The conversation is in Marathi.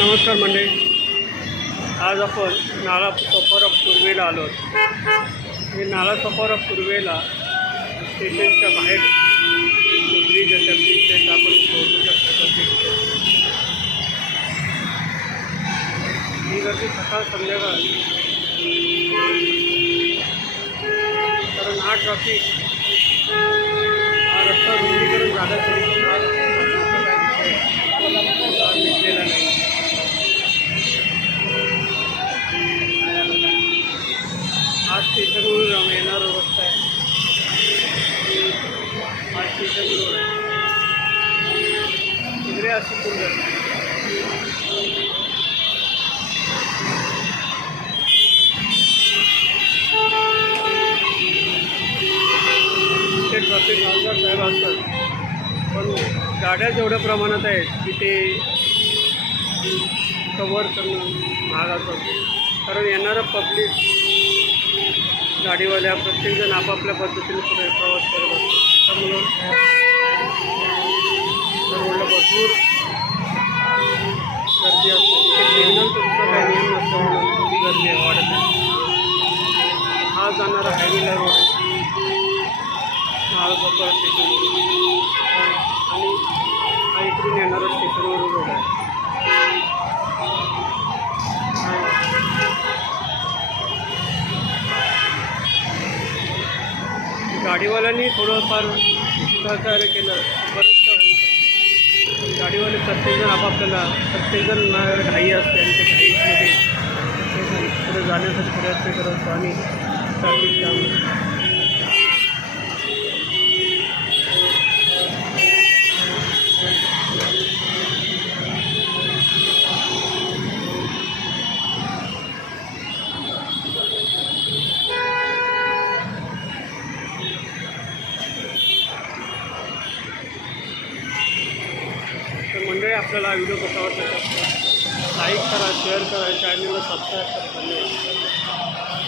नमस्कार मंडळी. आज आपण नाला सफर पूर्वेला आलो हे नाला सफर पूर्वेला स्टेशनच्या बाहेर जो ब्रिज आहे आपण पोहोचू शकतो ही गर्दी सकाळ संध्याकाळ. कारण हा ट्रॉफिक हा रस्ता हा स्टेशनवरून जाऊन येणारा रस्ता आहे हा स्टेशन रोड आहे तिकडे अशी सुंदर ते ट्रॅफिक आमदार साहेब असतात पण गाड्या जेवढ्या प्रमाणात आहेत की ते कवर करणं महाग असतं. कारण येणारं पब्लिक गाडीवाल्या प्रत्येकजण आपापल्या पद्धतीने पुढे प्रवास करत असतो त्यामुळं रोडला भरपूर गर्दी असते सिग्नल तुमचा काही नियम नसतो म्हणून थोडी गर्दी आहे वाढत आहे हा जाणारा हायवेला रोड आहे आणि हा इकडून येणारा स्टेशनवरून रोड आहे गाडीवाल्यांनी थोडंफार सहकार्य केलं. बरंचसं बरंच होऊ शकतं गाडीवाले प्रत्येकजण आपापल्याला प्रत्येकजण घाई असते आणि ते घाईमध्ये प्रत्येकजण पुढे जाण्यासाठी प्रयत्न करत असतो आणि ट्रॅफिक जाम तर मंडळी आपल्याला व्हिडिओ कसा वाटला? लाईक करा शेअर करा चॅनलला सबस्क्राईब करा. धन्यवाद.